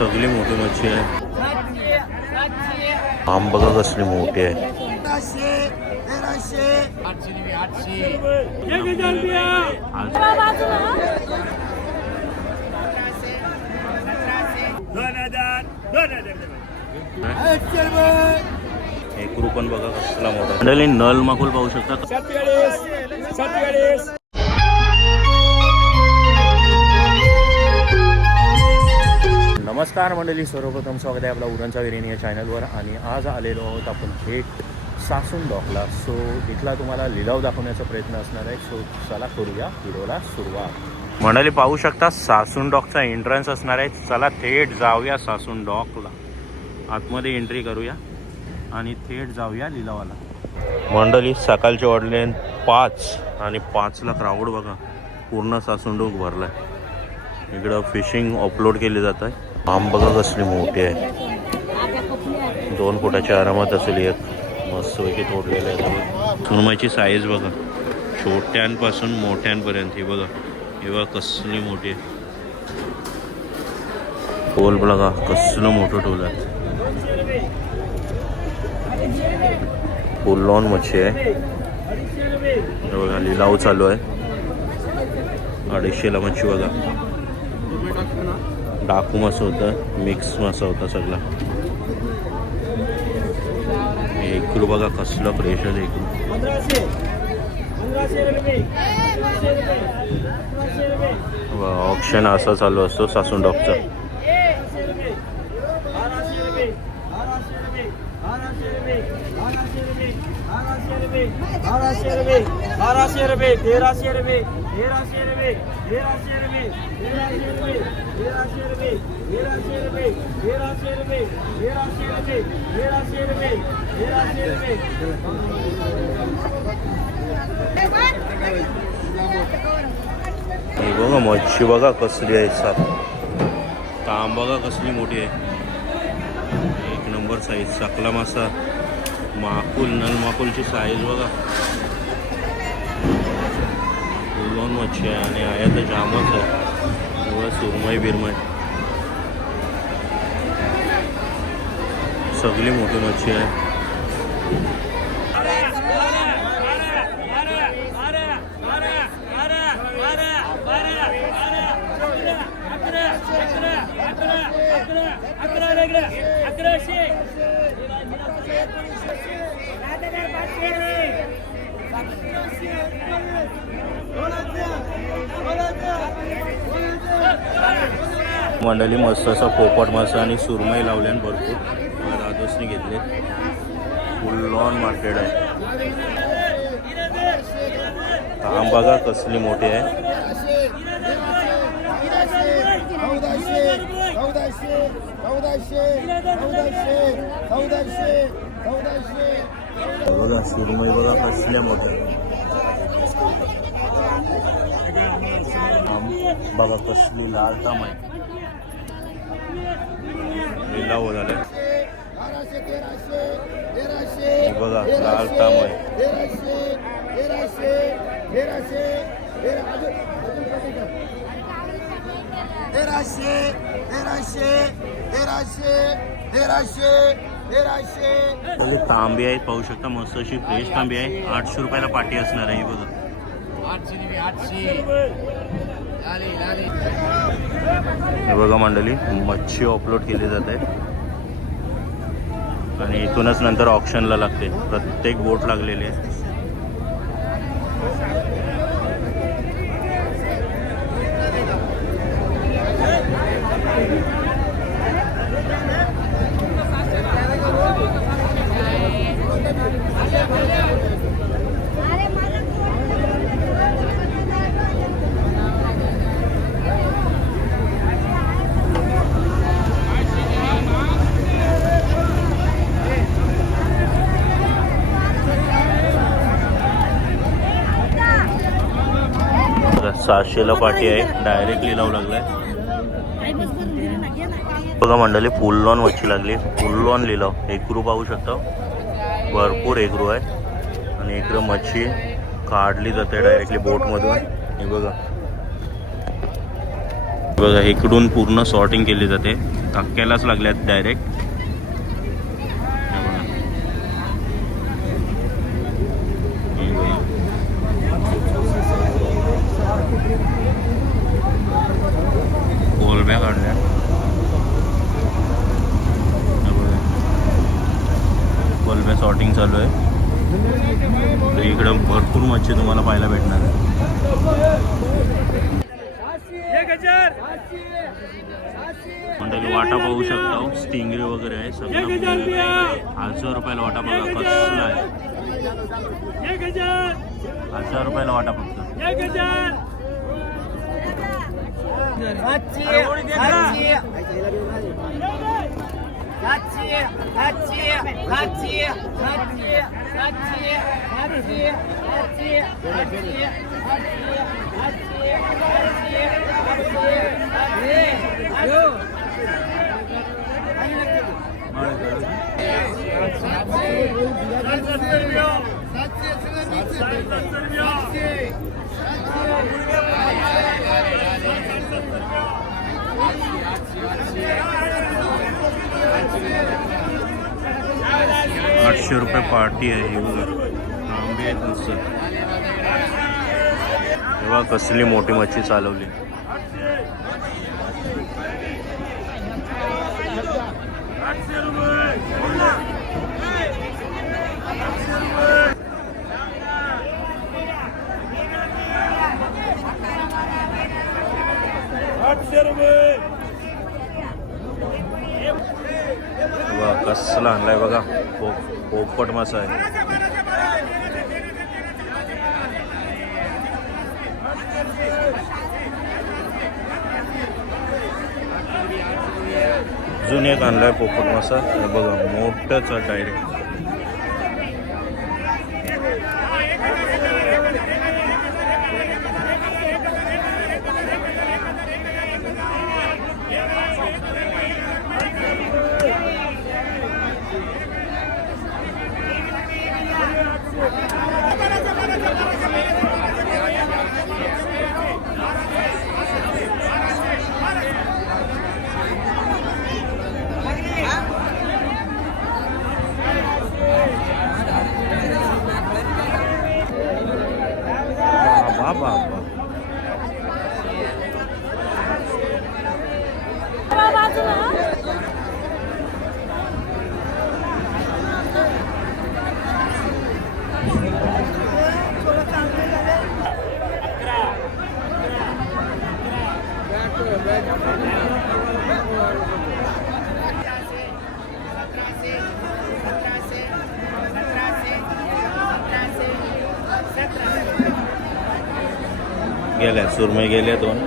सगळी मोठी मच्छी आहे. आंब बघा कसली मोठी आहे. आज एकरू पण बघा कसला मोठा. मंडळी नल माकुल पाहू शकता. नमस्कार मंडळी सर्वप्रथम स्वागत आहे आपला उरणचा विरेन या चॅनलवर आणि आज आलेलो आहोत आपण थेट सासून डॉकला सो इथला तुम्हाला लिलाव दाखवण्याचा प्रयत्न असणार आहे. सो चला करूया व्हिडिओला सुरुवात. मंडळी पाहू शकता सासून डॉकचा एंट्रन्स असणार आहे. चला थेट जाऊया सासून डॉकला आतमध्ये एंट्री करूया आणि थेट जाऊया लिलावाला. मंडळी सकाळचे वाढले पाच आणि पाचला क्राऊड बघा. पूर्ण सासूंडोक आहे इकडं फिशिंग अपलोड केली जात आहे आंब बघा कसली मोठी आहे. दोन फुटाच्या आरामात असेल एक. मस्तपैकी तोडलेलं आहे. सुरमईची साईज बघा. छोट्यांपासून मोठ्यांपर्यंत. ही बघा. ही बघा कसली मोठी आहे. पोल बघा कसलं मोठं टोल आहे. फुल लॉन मच्छी आहे. बघा लिलाव चालू आहे. अडीचशेला मच्छी बघा. डाकू मासा होता मिक्स मासा होता सगळा. एक किलो बघा कसलं फ्रेश आहे एक किलो ऑप्शन असा चालू असतो सासून रुपये बाराशे रुपये बाराशे रुपये तेराशे रुपये तेराशे रुपये तेराशे रुपये तेराशे रुपये तेराशे रुपये तेराशे रुपये तेराशे रुपये तेराशे रुपये तेराशे रुपये तेराशे रुपये बघा मच्छी बघा कसली आहे साप काम बघा कसली मोठी आहे एक नंबर साईज सकला मासा माकुल नल माकुलची साईज बघा. दोन मच्छी आहे आणि आहे तर जामच आहे. बघा सुरमई बिरमई. सगळी मोठी मच्छी आहे. मंडळी मस्त असा पोपट मासा आणि सुरमई लावल्यान भरपूर. दादोसनी घेतले. फुल ऑन मार्केट आहे. काम बघा कसली मोठी आहे. चौदाशे चौदाशे चौदाशे चौदाशे चौदाशे. बघा सुरमई बघा कसल्या मोठ्या बघा कसली लाल तामाय लिलाव झालं. बघा लाल तामाय तेराशे तेराशे तेराशे तेराशे तांबी आहेत पाहू शकता मस्त अशी फ्रेश तांबी आहे. आठशे रुपयाला पाटी असणार आहे बघा. हे बघा मंडळी मच्छी अपलोड केली जाते आणि इथूनच नंतर ऑप्शनला लागते. प्रत्येक बोट लागलेली आहे बघा, पाठी आहे. डायरेक्टली लावू लागलाय. बघा मंडळी फुल लॉन मच्छी लागली. फुल लॉन लिलाव. एकरू पाहू शकता. भरपूर एकरू आहे. आणि इकडं मच्छी काढली जाते डायरेक्टली बोटमधून हे बघा. बघा इकडून पूर्ण सॉर्टिंग केली जाते. धक्क्यालाच लागल्यात डायरेक्ट कोलब्या काढल्या हे बघा. कोलब्या सॉर्टिंग चालू आहे तर इकडं भरपूर मच्छी तुम्हाला पाहायला भेटणार आहे. मंडळी वाटा पाहू शकता. स्टिंगरे वगैरे आहे. सगळं हजार रुपयाला वाटा बघा कसला आहे. हजार. रुपयाला वाटा फक्त. Россия, Россия, Россия, Россия, Россия, Россия, Россия, Россия, Россия. आठशे रुपये पार्टी आहे ही आहेत नुसतं तेव्हा कसली मोठी मच्छी चालवली. आठशे रुपये. वा कसला आणलाय बघा. पो पोपट मासा आहे. अजून एक आणलाय पोपट मासा. बघा मोठंच डायरेक्ट गेल्या सुरमई गेल्या दोन.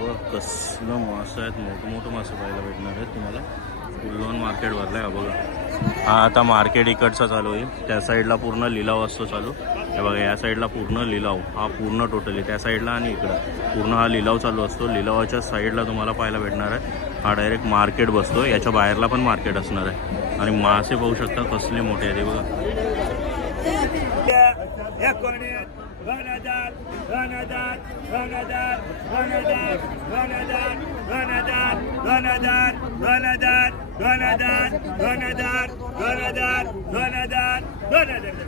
बघ, कसलं मासं आहेत मोठं मोठं मासं पाहायला भेटणार आहेत तुम्हाला. फुल्लॉन मार्केट भरलं आहे बघा. हा आता मार्केट इकडचा चालू आहे त्या साईडला पूर्ण लिलाव असतो चालू. हे बघा या साईडला पूर्ण लिलाव हा पूर्ण टोटली त्या साईडला आणि इकडं पूर्ण हा लिलाव चालू असतो लिलावाच्या साईडला तुम्हाला पाहायला भेटणार आहे हा डायरेक्ट मार्केट बसतो याच्या बाहेरला पण मार्केट असणार आहे आणि मासे पाहू शकता कसले मोठे आहे ते बघा हजार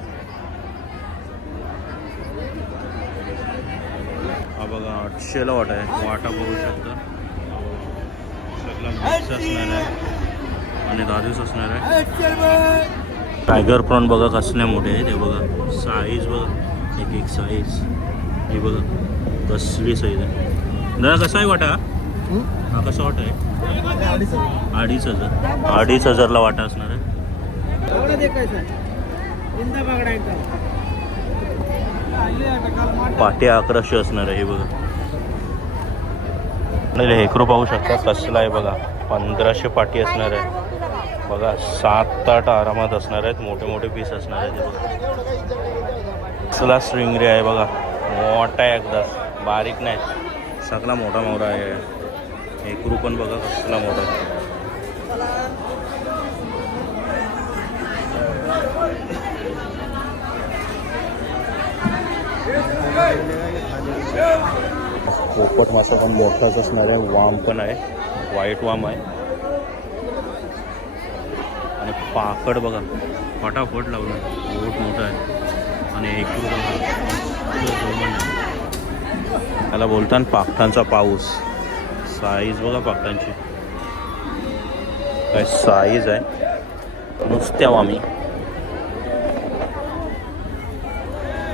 आठशेला वाटा आहे. वाटा बघू शकता. सगळा मिक्स असणार आहे. आणि दादूस असणार आहे. टायगर प्रॉन बघा कसल्या मोठे आहे ते बघा. साईज बघा. एक एक साईज हे बघा. कसली साईज आहे. दादा कसा आहे वाटा? हा कसा वाटा आहे? अडीच हजार. अडीच हजारला वाटा असणार आहे. पाटे अकराशे असणार आहे. हे बघा. नाही हेकरू पाहू शकता कसला आहे बघा. पंधराशे पाटी असणार आहे. बघा सात आठ आरामात असणार आहेत. मोठे मोठे पीस असणार आहेत कसला स्ट्रिंगरे आहे बघा. मोठा आहे एकदा. बारीक नाही. सगळा मोठा मोठा आहे. हेकरू पण बघा कसला मोठा आहे. पोपट मासा पण मोठाच असणार आहे वाम पण आहे. व्हाईट वाम आहे. आणि पाकड बघा फटाफट लावलं. बोट मोठं आहे. आणि एक त्याला बोलतात पाकटांचा पाऊस. साईज बघा पाकटांची. काय साईज आहे. नुसत्या वामी.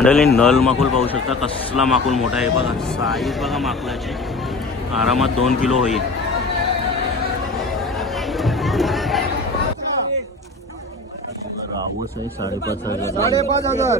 मंडळी नल माकुल पाहू शकता कसला माकुल मोठा आहे. बघा साईज बघा माकुलाची. आरामात दोन किलो होईल. रावस आहे साडेपाच हजार. साडेपाच हजार.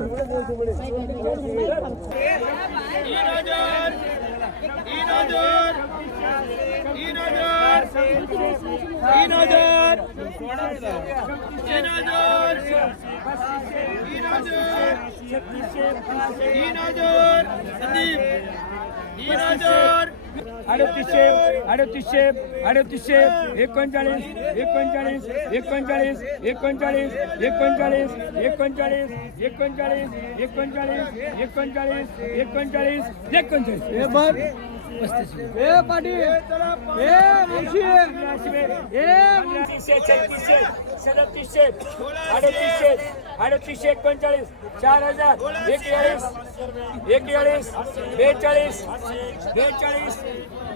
अडतीसशे अडतीसशे अडतीसशे एकोणचाळीस एकोणचाळीस एकोणचाळीस एकोणचाळीस एकोणचाळीस एकोणचाळीस एकोणचाळीस एकोणचाळीस एकोणचाळीस एकोणचाळीस एकोणचाळीस हे बर हे पाटील हे मुंशी हे तीसशे छत्तीसशे सदतीसशे अडतीसशे अडतीसशे एकोणचाळीस चार हजार एकचाळीस एकचाळीस बेचाळीस बेचाळीस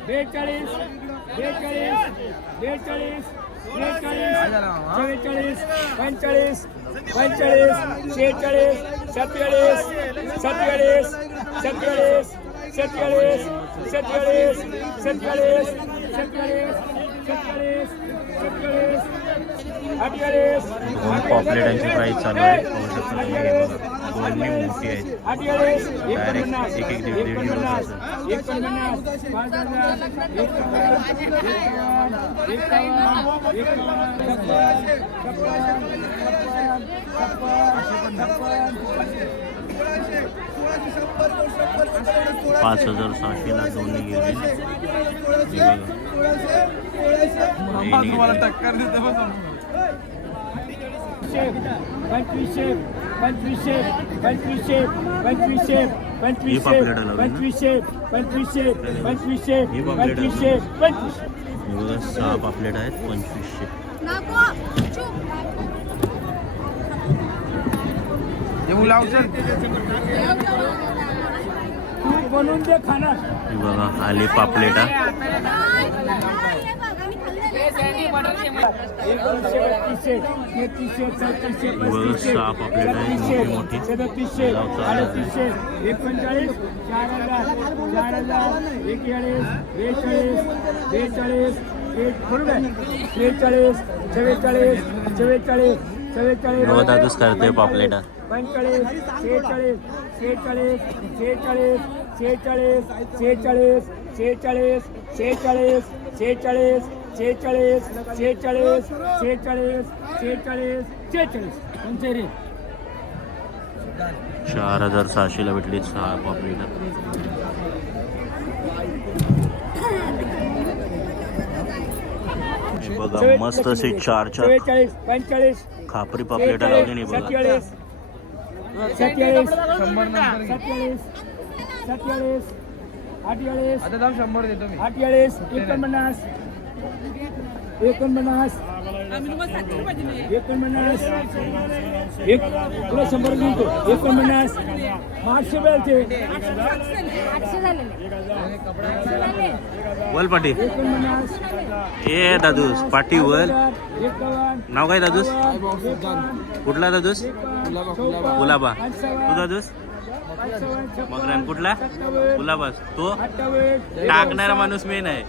बेचाळीस बेचाळीस बेचाळीस बेचाळीस चव्वेचाळीस पंचेचाळीस पंचेचाळीस शेहेचाळीस सत्तेचाळीस सत्तेचाळीस सत्तेचाळीस सत्तेचाळीस शेतचाळीस शेतचाळीस शेतचाळीस शेतचाळीस शेतचाळीस अठ्ठावीस दोन पॉपलेटांची प्राईस चालू आहे. पाहू शकता तुम्ही हे बघा. मोठी आहेत. डायरेक्ट एक एक दीड दीड किलो असं पाच हजार सहाशेला दोन्ही गेले. पंचवीसशे पंचवीसशे पंचवीसशे पंचवीसशे पंचवीसशे? पंचवीसशे पंचवीसशे पंचवीसशे ही पंचवीसशे सहा पापलेट आहेत पंचवीसशे बघा आले पापलेटा सहा पापलेट आहेत, मोठी मोठी. अडतीसशे एकोणचाळीस चार हजार चार हजार एकचाळीस बेचाळीस बेचाळीस एक बरोबर त्रेचाळीस चव्वेचाळीस चव्वेचाळीस चव्वेचाळीस गवतातच करते पापलेटा पंचेचाळीस शेहेचाळीस शेहेचाळीस शेहेचाळीस शेहेचाळीस शेहेचाळीस शेहेचाळीस शेहेचाळीस शेहेचाळीस शेहेचाळीस शेहेचाळीस शेहेचाळीस शेहेचाळीस शेहेचाळीस. कोणते रे? चार हजार सहाशेला भेटली सहा हे बघा मस्त असे चार चार पंचेचाळीस खापरी पापलेटा लावली नाही बघा. सत्तेचाळीस सत्तेचाळीस सत्तेचाळीस सत्तेचाळीस अठ्ठेचाळीस आता जाऊन शंभर देतो मी. अठ्ठेचाळीस एकोणपन्नास एकोणपन्नास एकोणपन्नास एक तुला शंभर देतो. एकोणपन्नास. आठशे झाले वल पाटी एकोणपन्नास. ए दादूस पाटी वल नाव काय दादूस? कुठला दादूस? गुलाबा. तू दादूस? मगरान कुठला? गुलाबास तो? टाकणारा माणूस मेन आहे.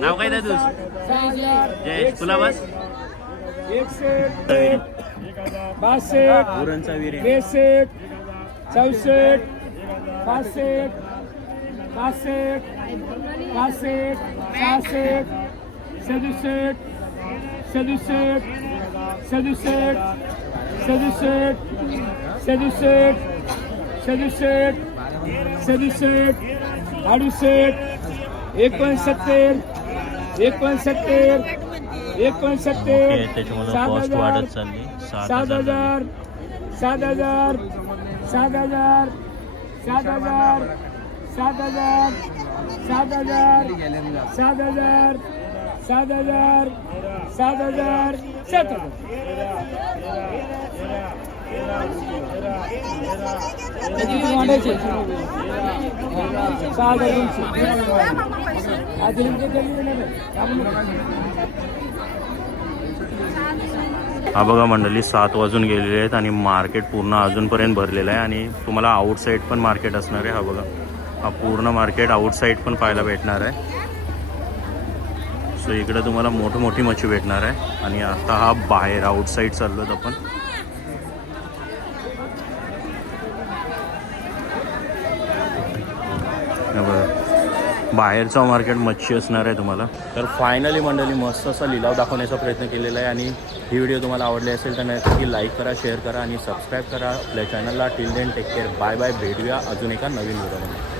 नाव काय दादूस जयेश. गुलाबास बस? बासष्ट पुरणचा वीर त्रेसष्ट चौसष्ट पासष्ट पासष्ट पासष्ट सहासष्ट सदुसष्ट सदुसष्ट सदुसष्ट सदुसष्ट सदुसष्ट सदुसष्ट सदुसष्ट अडुसष्ट एकोणसत्तर एकोणसत्तर एकोणसत्तर सात हजार सात हजार सात हजार सात हजार सात हजार सात हजार सात हजार सात हजार सात हजार सात हजार सात हजार. हा बघा मंडळी सात वाजून गेलेले आहेत आणि मार्केट पूर्ण अजूनपर्यंत भरलेलं आहे आणि तुम्हाला आउटसाईड पण मार्केट असणार आहे. हा बघा हा पूर्ण मार्केट आउटसाईड पण पाहायला भेटणार आहे. सो इकडे तुम्हाला मोठमोठी मच्छी भेटणार आहे. आणि आता हा बाहेर आउटसाईड चाललो आपण. बरं बाहेरचं बाहेरचा मार्केट मच्छी असणार आहे तुम्हाला. तर फायनली मंडळी मस्त असा लिलाव दाखवण्याचा प्रयत्न केलेला आहे आणि ही व्हिडिओ तुम्हाला आवडली असेल तर नक्की लाईक करा शेअर करा आणि सबस्क्राईब करा. आपल्या चॅनलला till then take care bye bye भेटूया अजून एका नवीन व्हिडिओमध्ये